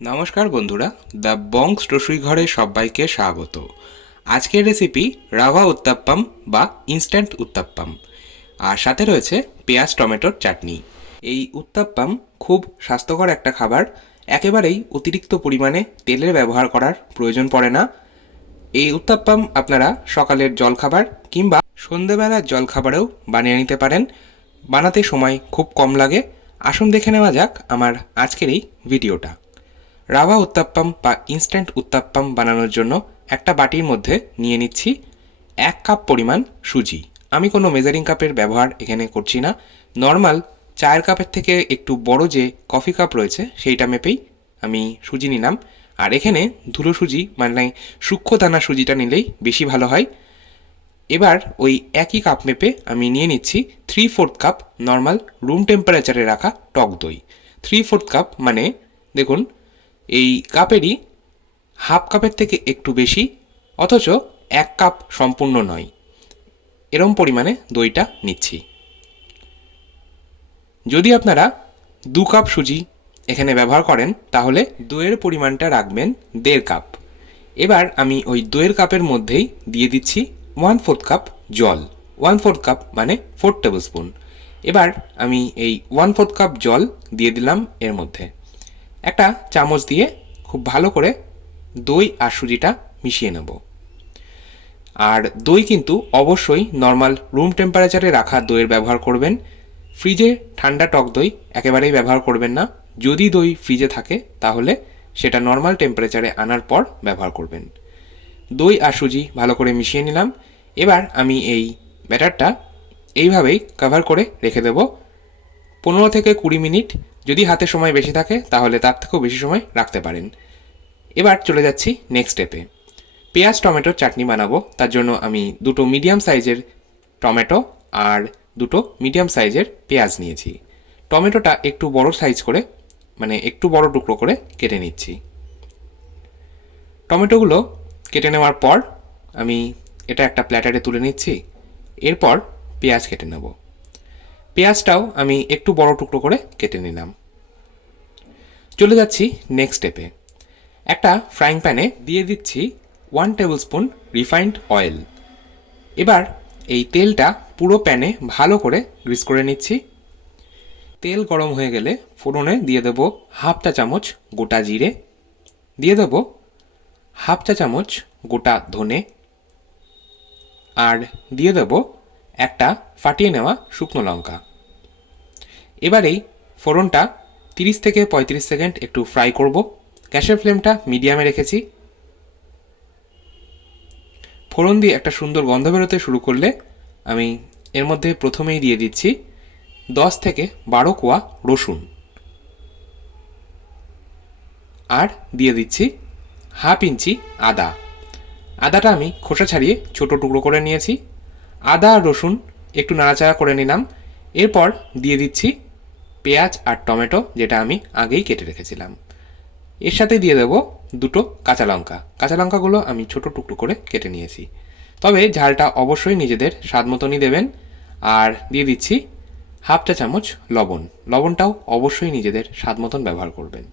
নমস্কার বন্ধুরা, দ্য বংস রসুই ঘরে সবাইকে স্বাগত। আজকের রেসিপি রাভা উত্তাপ্পাম বা ইনস্ট্যান্ট উত্তাপ্পাম, আর সাথে রয়েছে পেঁয়াজ টমেটোর চাটনি। এই উত্তাপ্পাম খুব স্বাস্থ্যকর একটা খাবার। একেবারেই অতিরিক্ত পরিমাণে তেলের ব্যবহার করার প্রয়োজন পড়ে না। এই উত্তাপ্পাম আপনারা সকালের জলখাবার কিংবা সন্ধেবেলার জলখাবারেও বানিয়ে নিতে পারেন। বানাতে সময় খুব কম লাগে। আসুন দেখে নেওয়া যাক আমার আজকের এই ভিডিওটা। রাভা উত্তাপ্পাম বা ইনস্ট্যান্ট উত্তাপ্পাম বানানোর জন্য একটা বাটির মধ্যে নিয়ে নিচ্ছি 1 কাপ পরিমাণ সুজি। আমি কোনো মেজারিং কাপের ব্যবহার এখানে করছি না। নর্মাল চায়ের কাপের থেকে একটু বড় যে কফি কাপ রয়েছে সেইটা মেপেই আমি সুজি নিলাম। আর এখানে ধুলো সুজি মানে সূক্ষ্ম দানা সুজিটা নিলেই বেশি ভালো হয়। এবার ওই একই কাপ মেপে আমি নিয়ে নিচ্ছি 3/4 কাপ নর্মাল রুম টেম্পারেচারে রাখা টক দই। 3/4 কাপ মানে দেখুন এই কাপেরই হাফ কাপের থেকে একটু বেশি, অথচ 1 কাপ সম্পূর্ণ নয়, এরম পরিমাণে দইটা নিচ্ছি। যদি আপনারা 2 কাপ সুজি এখানে ব্যবহার করেন তাহলে দইয়ের পরিমাণটা রাখবেন 1.5 কাপ। এবার আমি ওই দইয়ের কাপের মধ্যেই দিয়ে দিচ্ছি 1/4 কাপ জল। 1/4 কাপ মানে 4 টেবিল স্পুন। এবার আমি এই 1/4 কাপ জল দিয়ে দিলাম এর মধ্যে। একটা চামচ দিয়ে খুব ভালো করে দই আর সুজিটা মিশিয়ে নেব। আর দই কিন্তু অবশ্যই নর্মাল রুম টেম্পারেচারে রাখা দইয়ের ব্যবহার করবেন। ফ্রিজে ঠান্ডা টক দই একেবারেই ব্যবহার করবেন না। যদি দই ফ্রিজে থাকে তাহলে সেটা নর্মাল টেম্পারেচারে আনার পর ব্যবহার করবেন। দই আর সুজি ভালো করে মিশিয়ে নিলাম। এবার আমি এই ব্যাটারটা এইভাবেই কভার করে রেখে দেব 15 থেকে 20 মিনিট। যদি হাতে সময় বেশি থাকে তাহলে তার থেকেও বেশি সময় রাখতে পারেন। এবার চলে যাচ্ছি নেক্সট স্টেপে। পেঁয়াজ টমেটোর চাটনি বানাবো। তার জন্য আমি 2টো মিডিয়াম সাইজের টমেটো আর 2টো মিডিয়াম সাইজের পেঁয়াজ নিয়েছি। টমেটোটা একটু বড় সাইজ করে মানে একটু বড় টুকরো করে কেটে নিচ্ছি। টমেটোগুলো কেটে নেওয়ার পর আমি এটা একটা প্ল্যাটারে তুলে নিচ্ছি। এরপর পেঁয়াজ কেটে নেব। পেঁয়াজটাও আমি একটু বড় টুকরো করে কেটে নিলাম। চলে যাচ্ছি নেক্সট স্টেপে। একটা ফ্রাইং প্যানে দিয়ে দিচ্ছি 1 টেবিল স্পুন রিফাইন্ড অয়েল। এবার এই তেলটা পুরো প্যানে ভালো করে গ্রিস করে নিচ্ছি। তেল গরম হয়ে গেলে ফোড়নে দিয়ে দেবো হাফ চা চামচ গোটা জিরে, দিয়ে দেবো হাফ চা চামচ গোটা ধনে, আর দিয়ে দেবো একটা ফাটিয়ে নেওয়া শুকনো লঙ্কা। এবার এই ফোড়নটা 30 থেকে 35 সেকেন্ড একটু ফ্রাই করব। গ্যাসের ফ্লেমটা মিডিয়ামে রেখেছি। ফোড়ন দিয়ে একটা সুন্দর গন্ধ বেরোতে শুরু করলে আমি এর মধ্যে প্রথমেই দিয়ে দিচ্ছি 10 থেকে 12 কোয়া রসুন, আর দিয়ে দিচ্ছি হাফ ইঞ্চি আদা। আদাটা আমি খোসা ছাড়িয়ে ছোট টুকরো করে নিয়েছি। আদা আর রসুন একটু নাড়াচাড়া করে নিলাম। এরপর দিয়ে দিচ্ছি পেঁয়াজ আর টমেটো, যেটা আমি আগেই কেটে রেখেছিলাম। এর সাথে দিয়ে দেবো 2টো কাঁচা লঙ্কা। কাঁচা লঙ্কাগুলো আমি ছোট টুকরো করে কেটে নিয়েছি। তবে ঝালটা অবশ্যই নিজেদের স্বাদ মতনই দেবেন। আর দিয়ে দিচ্ছি হাফ চা চামচ লবণ। লবণটাও অবশ্যই নিজেদের স্বাদ মতন ব্যবহার করবেন।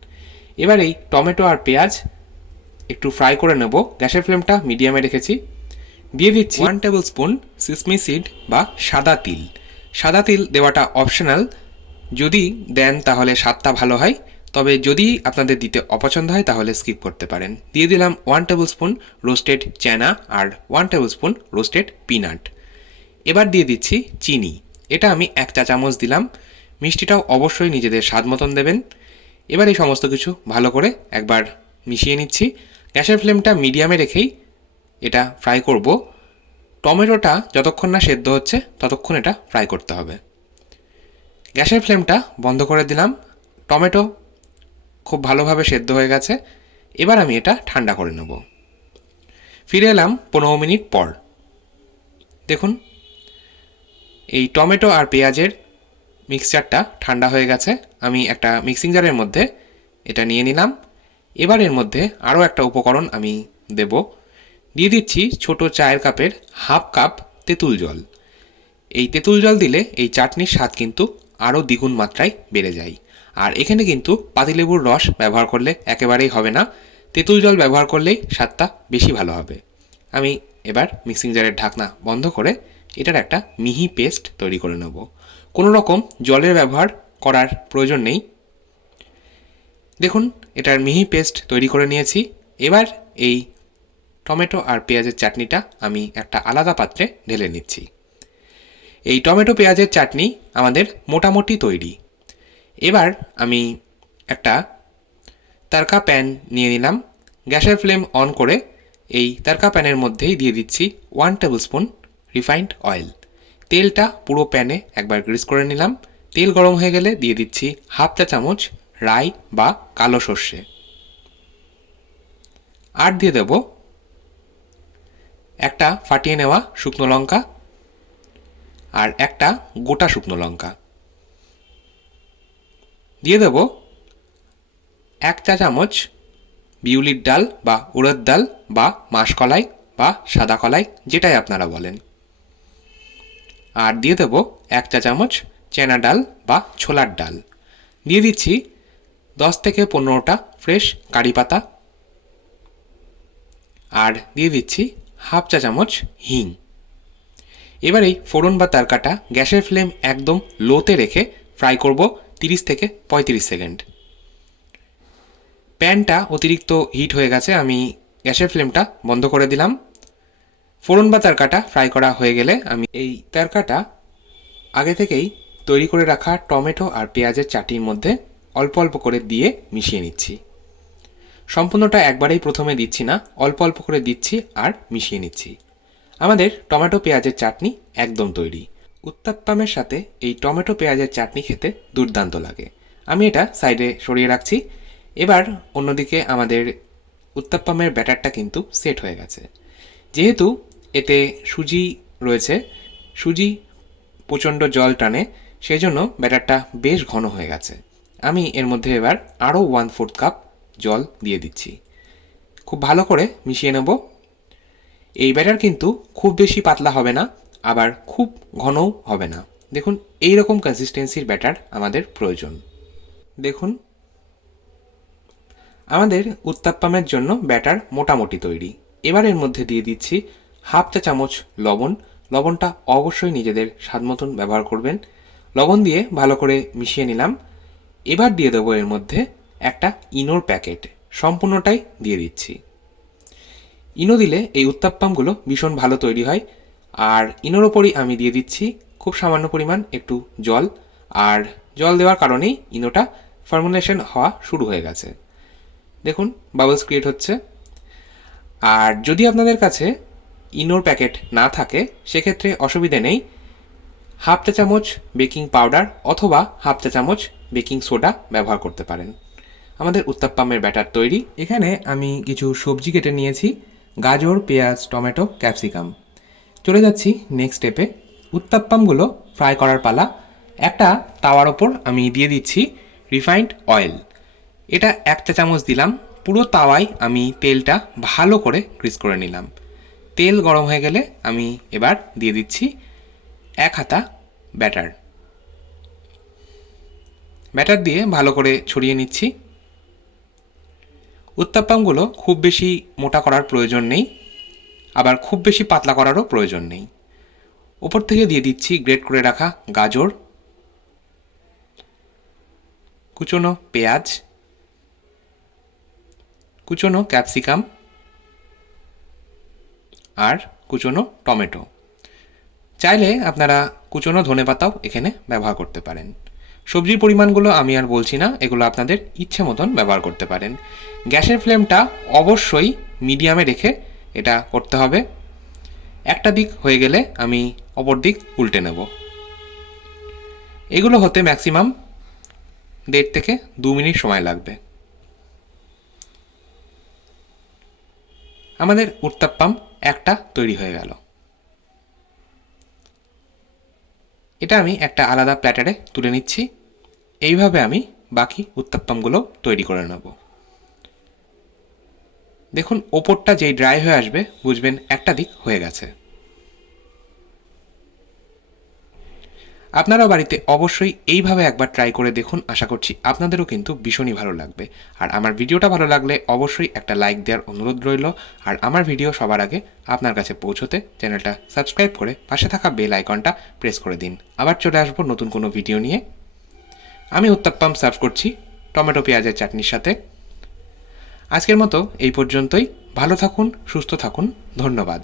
এবার এই টমেটো আর পেঁয়াজ একটু ফ্রাই করে নেব। গ্যাসের ফ্লেমটা মিডিয়ামে রেখেছি। দিয়ে দিচ্ছি 1 টেবিল স্পুন সিসমি সিড বা সাদা তিল। সাদা তিল দেওয়াটা অপশনাল, যদি দেন তাহলে স্বাদটা ভালো হয়, তবে যদি আপনাদের দিতে অপছন্দ হয় তাহলে স্কিপ করতে পারেন। দিয়ে দিলাম 1 টেবিল স্পুন রোস্টেড চানা আর 1 টেবিল স্পুন রোস্টেড পিনাট। এবার দিয়ে দিচ্ছি চিনি। এটা আমি 1 চা চামচ দিলাম। মিষ্টিটাও অবশ্যই নিজেদের স্বাদ মতন দেবেন। এবার এই সমস্ত কিছু ভালো করে একবার মিশিয়ে নিচ্ছি। গ্যাসের ফ্লেমটা মিডিয়ামে রেখেই এটা ফ্রাই করব। টমেটোটা যতক্ষণ না সেদ্ধ হচ্ছে ততক্ষণ এটা ফ্রাই করতে হবে। গ্যাসের ফ্লেমটা বন্ধ করে দিলাম। টমেটো খুব ভালোভাবে সেদ্ধ হয়ে গেছে। এবার আমি এটা ঠান্ডা করে নেব। ফিরে এলাম 15 মিনিট পর। দেখুন এই টমেটো আর পেঁয়াজের মিক্সচারটা ঠান্ডা হয়ে গেছে। আমি একটা মিক্সিং জারের মধ্যে এটা নিয়ে নিলাম। এবার এর মধ্যে আরও একটা উপকরণ আমি দেব। দিয়ে দিচ্ছি ছোট চায়ের কাপের হাফ কাপ তেঁতুল জল। এই তেঁতুল জল দিলে এই চাটনির স্বাদ কিন্তু আরও দ্বিগুণ মাত্রায় বেড়ে যায়। আর এখানে কিন্তু পাতিলেবুর রস ব্যবহার করলে একেবারেই হবে না, তেঁতুল জল ব্যবহার করলেই স্বাদটা বেশি ভালো হবে। আমি এবার মিক্সিং জারের ঢাকনা বন্ধ করে এটার একটা মিহি পেস্ট তৈরি করে নেব। কোনো রকম জলের ব্যবহার করার প্রয়োজন নেই। দেখুন এটার মিহি পেস্ট তৈরি করে নিয়েছি। এবার এই টমেটো আর পেঁয়াজের চাটনিটা আমি একটা আলাদা পাত্রে ঢেলে নিচ্ছি। এই টমেটো পেঁয়াজের চাটনি আমাদের মোটামুটি তৈরি। এবার আমি একটা তারকা প্যান নিয়ে নিলাম। গ্যাসের ফ্লেম অন করে এই তারকা প্যানের মধ্যেই দিয়ে দিচ্ছি 1 টেবিল স্পুন রিফাইন্ড অয়েল। তেলটা পুরো প্যানে একবার গ্রিস করে নিলাম। তেল গরম হয়ে গেলে দিয়ে দিচ্ছি হাফ চা চামচ রাই বা কালো সর্ষে, আর দিয়ে দেব একটা ফাটিয়ে নেওয়া শুকনো লঙ্কা আর একটা গোটা শুকনো লঙ্কা। দিয়ে দেব 1 চা চামচ বিউলির ডাল বা উড়দ ডাল বা মাসকলাই বা সাদা কলাই, যেটাই আপনারা বলেন। আর দিয়ে দেব 1 চা চামচ চেনা ডাল বা ছোলার ডাল। দিয়ে দিচ্ছি 10 থেকে 15টা ফ্রেশ কারি পাতা, আর দিয়ে দিচ্ছি হাফ চা চামচ হিং। এবার এই ফোড়ন বা তরকাটা গ্যাসের ফ্লেম একদম লোতে রেখে ফ্রাই করব 30 থেকে 35 সেকেন্ড। প্যানটা অতিরিক্ত হিট হয়ে গেছে, আমি গ্যাসের ফ্লেমটা বন্ধ করে দিলাম। ফোড়ন বা তরকাটা ফ্রাই করা হয়ে গেলে আমি এই তরকাটা আগে থেকেই তৈরি করে রাখা টমেটো আর পেঁয়াজের চাটনির মধ্যে অল্প অল্প করে দিয়ে মিশিয়ে নিচ্ছি। সম্পূর্ণটা একবারেই প্রথমে দিচ্ছি না, অল্প অল্প করে দিচ্ছি আর মিশিয়ে নিচ্ছি। আমাদের টমেটো পেঁয়াজের চাটনি একদম তৈরি। উত্তাপ্পামের সাথে এই টমেটো পেঁয়াজের চাটনি খেতে দুর্দান্ত লাগে। আমি এটা সাইডে সরিয়ে রাখছি। এবার অন্যদিকে আমাদের উত্তাপ্পামের ব্যাটারটা কিন্তু সেট হয়ে গেছে। যেহেতু এতে সুজি রয়েছে, সুজি প্রচণ্ড জল টানে, সেই জন্য ব্যাটারটা বেশ ঘন হয়ে গেছে। আমি এর মধ্যে এবার আরও 1/4 কাপ জল দিয়ে দিচ্ছি। খুব ভালো করে মিশিয়ে নেব। এই ব্যাটার কিন্তু খুব বেশি পাতলা হবে না, আবার খুব ঘনও হবে না। দেখুন এই রকম কনসিস্টেন্সির ব্যাটার আমাদের প্রয়োজন। দেখুন আমাদের উত্তাপ্পামের জন্য ব্যাটার মোটামুটি তৈরি। এবার এর মধ্যে দিয়ে দিচ্ছি হাফ চা চামচ লবণ। লবণটা অবশ্যই নিজেদের স্বাদ মতন ব্যবহার করবেন। লবণ দিয়ে ভালো করে মিশিয়ে নিলাম। এবার দিয়ে দেবো এর মধ্যে একটা ইনোর প্যাকেট, সম্পূর্ণটাই দিয়ে দিচ্ছি। ইনো দিলে এই উত্তাপ্পামগুলো ভীষণ ভালো তৈরি হয়। আর ইনোর ওপরই আমি দিয়ে দিচ্ছি খুব সামান্য পরিমাণ একটু জল, আর জল দেওয়ার কারণেই ইনোটা ফার্মেন্টেশন হওয়া শুরু হয়ে গেছে। দেখুন বাবলস ক্রিয়েট হচ্ছে। আর যদি আপনাদের কাছে ইনোর প্যাকেট না থাকে সেক্ষেত্রে অসুবিধে নেই, হাফ চা চামচ বেকিং পাউডার অথবা হাফ চা চামচ বেকিং সোডা ব্যবহার করতে পারেন। আমাদের উত্তাপ্পামের ব্যাটার তৈরি। এখানে আমি কিছু সবজি কেটে নিয়েছি, গাজর, পেঁয়াজ, টমেটো, ক্যাপসিকাম। চলে যাচ্ছি নেক্সট স্টেপে। উত্তাপ্পামগুলো ফ্রাই করার পালা। একটা তাওয়ার ওপর আমি দিয়ে দিচ্ছি রিফাইন্ড অয়েল। এটা 1 চা চামচ দিলাম। পুরো তাওয়ায় আমি তেলটা ভালো করে গ্রিস করে নিলাম। তেল গরম হয়ে গেলে আমি এবার দিয়ে দিচ্ছি 1 হাতা ব্যাটার। ব্যাটার দিয়ে ভালো করে ছড়িয়ে নিচ্ছি। উত্তাপ্পামগুলো খুব বেশি মোটা করার প্রয়োজন নেই, আবার খুব বেশি পাতলা করারও প্রয়োজন নেই। ওপর থেকে দিয়ে দিচ্ছি গ্রেট করে রাখা গাজর, কুচনো পেঁয়াজ, কুচনো ক্যাপসিকাম আর কুচনো টমেটো। চাইলে আপনারা কুচনো ধনেপাতাও এখানে ব্যবহার করতে পারেন। সবজির পরিমাণগুলো আমি আর বলছি না, এগুলো আপনাদের ইচ্ছে মতন ব্যবহার করতে পারেন। গ্যাসের ফ্লেমটা অবশ্যই মিডিয়ামে রেখে এটা করতে হবে। একটা দিক হয়ে গেলে আমি অপর দিক উল্টে নেব। এগুলো হতে ম্যাক্সিমাম 1.5 থেকে 2 মিনিট সময় লাগবে। আমাদের উত্তাপ্পাম একটা তৈরি হয়ে গেল। এটা আমি একটা আলাদা প্ল্যাটারে তুলে নিচ্ছি। এইভাবে আমি বাকি উত্তাপ্পামগুলো তৈরি করে নেব। দেখুন ওপরটা যেই ড্রাই হয়ে আসবে বুঝবেন একটা দিক হয়ে গেছে। আপনারাও বাড়িতে অবশ্যই এইভাবে একবার ট্রাই করে দেখুন, আশা করছি আপনাদেরও কিন্তু ভীষণই ভালো লাগবে। আর আমার ভিডিওটা ভালো লাগলে অবশ্যই একটা লাইক দেওয়ার অনুরোধ রইল। আর আমার ভিডিও সবার আগে আপনার কাছে পৌঁছতে চ্যানেলটা সাবস্ক্রাইব করে পাশে থাকা বেল আইকনটা প্রেস করে দিন। আবার চলে আসবো নতুন কোনো ভিডিও নিয়ে। আমি উত্তাপ্পাম সার্ভ করছি টমেটো পেঁয়াজের চাটনির সাথে। আজকের মতো এই পর্যন্তই। ভালো থাকুন, সুস্থ থাকুন, ধন্যবাদ।